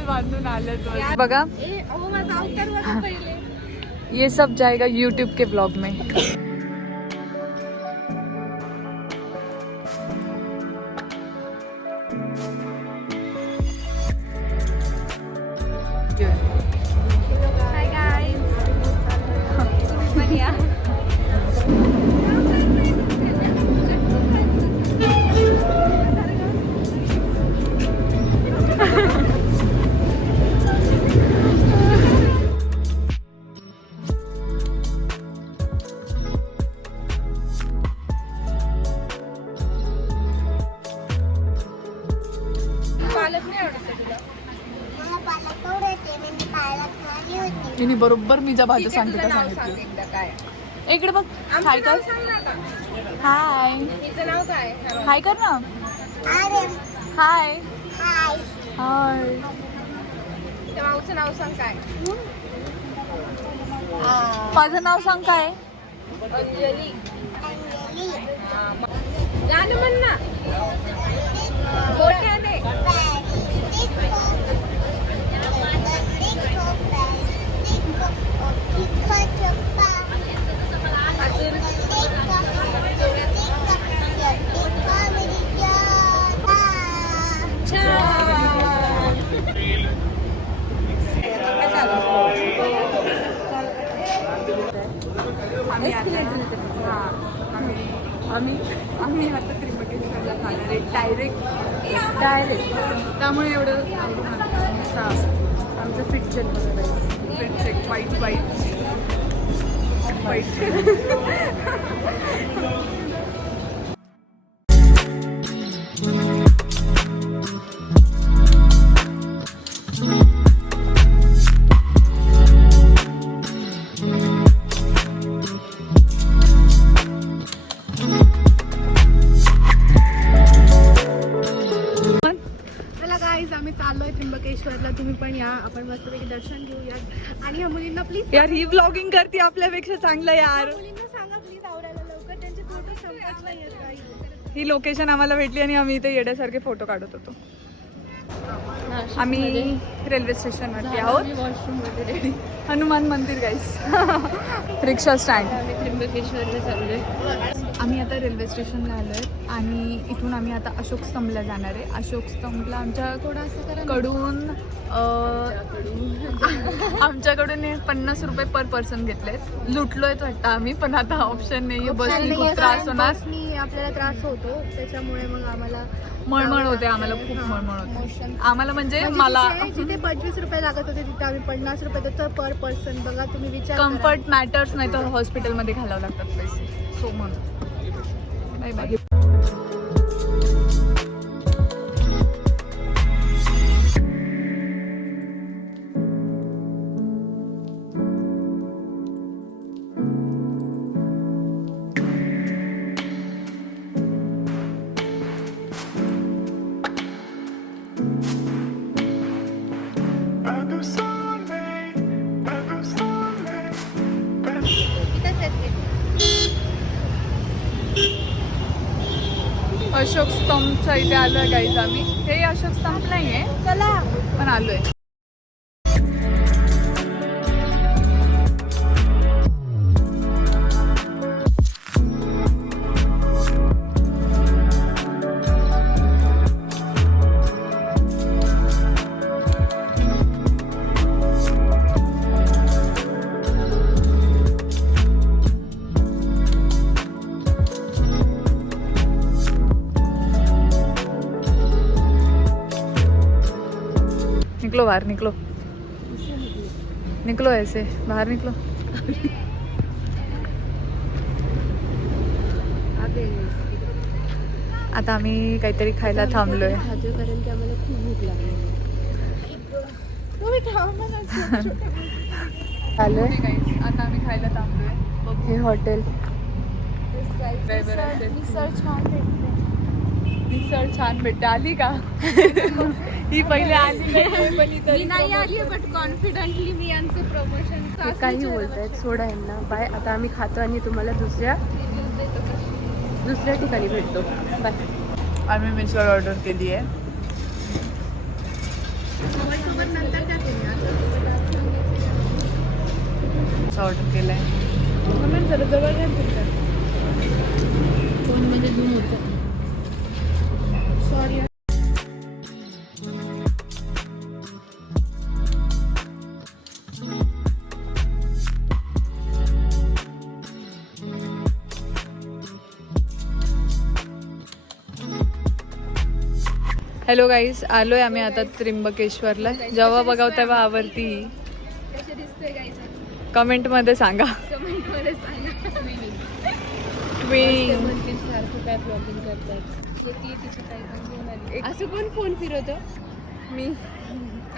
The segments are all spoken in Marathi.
रुमाल बांधून आले तो बघा. ये सब जाएगा YouTube के ब्लॉग में. तिने बरोबर मी ज्या भाज्या सांगते त्या सांगितलं. इकडे बघ. हाय कर. हाय हाय कर ना. हाय हाय. माऊचं नाव सांग काय. माझं नाव सांग काय. अंजली. गाणं म्हण ना. मोठ्याने. आम्ही आता त्र्यंबकेश्वरला खाणार आहे डायरेक्ट. त्यामुळे एवढं आमचं फिट चेक बघायचं. फिट चेक वाईट आम्ही चाललोय त्र्यंबकेश्वरला. तुम्ही पण या. आपण मस्तपैकी दर्शन घेऊया. आणि ह्या मुलींना प्लीज यार ही ब्लॉगिंग करते आपल्यापेक्षा चांगलं यार. मुलींना सांगा प्लीज आवडायला लवकर. त्यांचे फोटो संपत नाहीये. ही लोकेशन आम्हाला भेटली आणि आम्ही इथे येण्यासारखे फोटो काढत होतो. आम्ही रेल्वे स्टेशनवरती आहोत. वॉशरूममध्ये रेडी. हनुमान मंदिर गाईस. रिक्षा स्टँड. त्र्यंबकेश्वरला चाललोय. आम्ही आता रेल्वे स्टेशनला आलो आहे आणि इथून आम्ही आता अशोक स्तंभला जाणार आहे. अशोक स्तंभला आमच्याकडून 50 रुपये पर पर्सन घेतलेत. लुटलोय वाटतं आम्ही, पण आता ऑप्शन नाही. बसनी खूप त्रास होणार. आपल्याला त्रास होतो त्याच्यामुळे मग आम्हाला मळमळ होते. आम्हाला खूप मळमळ होते. आम्हाला म्हणजे मला जिथे 25 रुपये लागत होते तिथे आम्ही 50 रुपये देतो पर पर्सन. बघा तुम्ही विचार. कम्फर्ट मॅटर्स नाही तर हॉस्पिटलमध्ये घालावं लागतात पैसे. सो म्हणून बाय बाय. अशोक स्तंभच्या इथे आलोय गाईज आम्ही. हे अशोक स्तंभ नाहीये चला पण आलोय. निकलो बाहर, निकलो ऐसे बाहर निकलो. आता आम्ही काहीतरी खायला थांबलोय. कारण की आम्हाला खूप भूक लागली. आता आम्ही खायला थांबलोय. हे हॉटेल मिसळ छान भेटते. आली का? ही पहिले आली मी नाही आली बट कॉन्फिडेंटली मी यांचं प्रमोशन काही बोलतायत. सोडा यांना. बाय. आता आम्ही खातो आणि तुम्हाला दुसऱ्या ठिकाणी भेटतो. बाय. आम्ही मिसळ ऑर्डर केली आहे. नंतर त्या ऑर्डर केलंय. जरा जवळ घ्या तुमच्या फोनमध्ये झूम होतं. सॉरी. हॅलो गाईज, आलोय आम्ही आता त्र्यंबकेश्वरला. जेव्हा बघाव तेव्हा आवडती. कसे दिसते गाईज कमेंट मध्ये सांगा. कमेंटमध्ये सांगा. सारखं काय ब्लॉगिंग करतात. असं कोण फोन फिरवतो? मी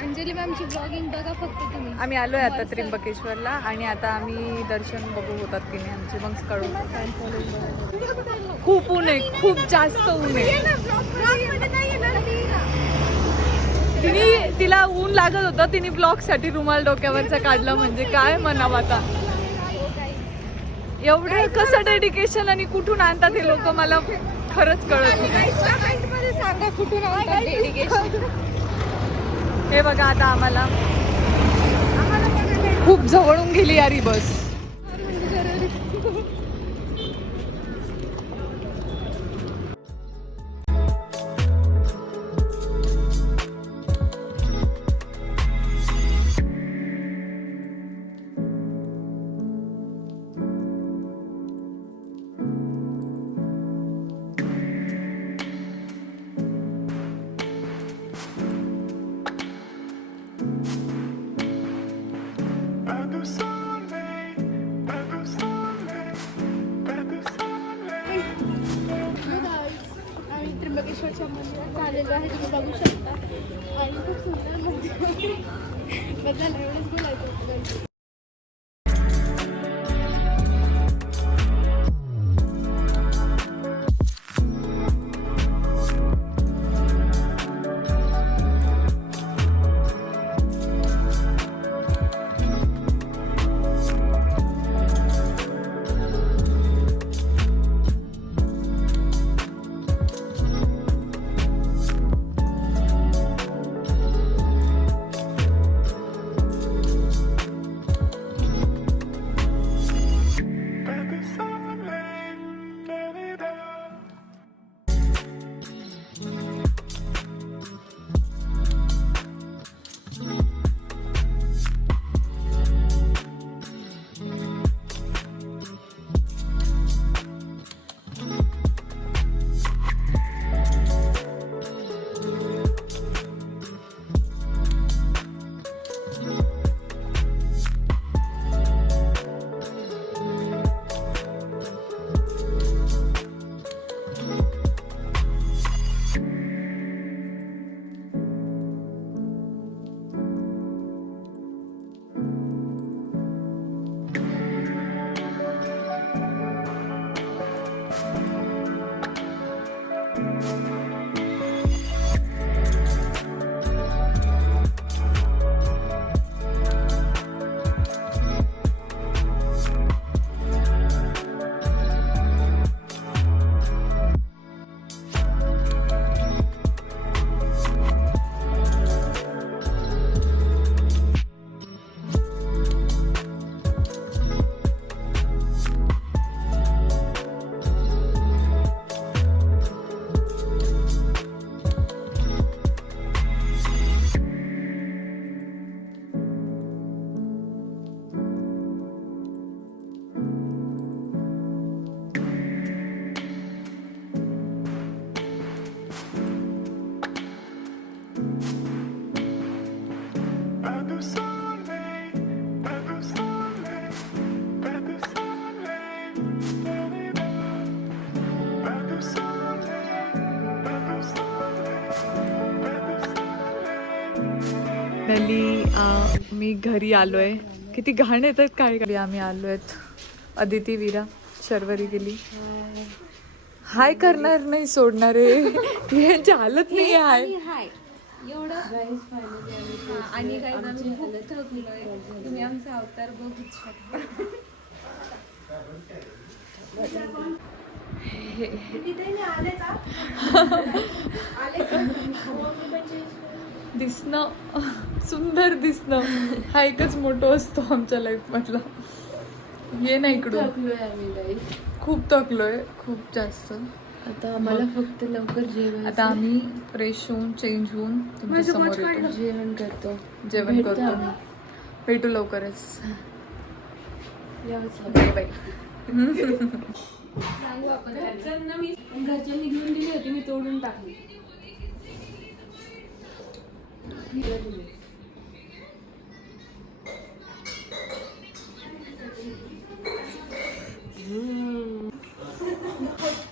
अंजली मॅमची ब्लॉगिंग बघा फक्त तुम्ही. आम्ही आलोय आता त्र्यंबकेश्वरला आणि आता आम्ही दर्शन बघू होतात की नाही आमचे, मग कळू. खूप ऊन आहे, खूप जास्त ऊन आहे. तिला ऊन लागत होतं, तिने ब्लॉग साठी रुमाल डोक्यावरचा काढला. म्हणजे काय म्हणावं आता. एवढं कसं डेडिकेशन आणि कुठून आणतात हे लोक, मला खरंच कळत नाही. सांगा कुठून आणतात डेडिकेशन. हे बघा आता आम्हाला खूप जवळून गेली यार ही बस. आम्ही त्र्यंबकेश्वरच्या मंदिरात चाललेलो आहे, तुम्ही बघू शकता. आणि खूप सुंदर मंदिर. बघायला एवढंच बोलायचं होतं. मी घरी आलोय. किती घाण येत आहेत काय. आम्ही आलोय. अदिती, विरा, शर्वरी गेली. हाय करणार नाही, सोडणार आहे. यांची हालत नाही आहे. एवढं आणि काही आम्ही खूप थकलोय. तुम्ही आमचा अवतार बघूच शकता. दिसणं सुंदर दिसणं हा एकच मोठो असतो आमच्या लाईफ मधला. ये ना इकडून. थकलोय आम्ही बाई. खूप थकलोय खूप जास्त. आता आम्हाला फक्त लवकर जेवण. आता आम्ही फ्रेश होऊन चेंज होऊन तुमच्या समोर येतो. जेवण करतो. जेवण भेटतो करतो. आम्ही. भेटू लवकरच. यावंच लागेल. Bye bye. सांगू आपण घरच्यांनी घेऊन दिली होती, मी तोडून टाकली.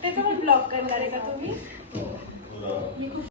त्याचा पण ब्लॉक करणार आहे का तुम्ही? हे खूप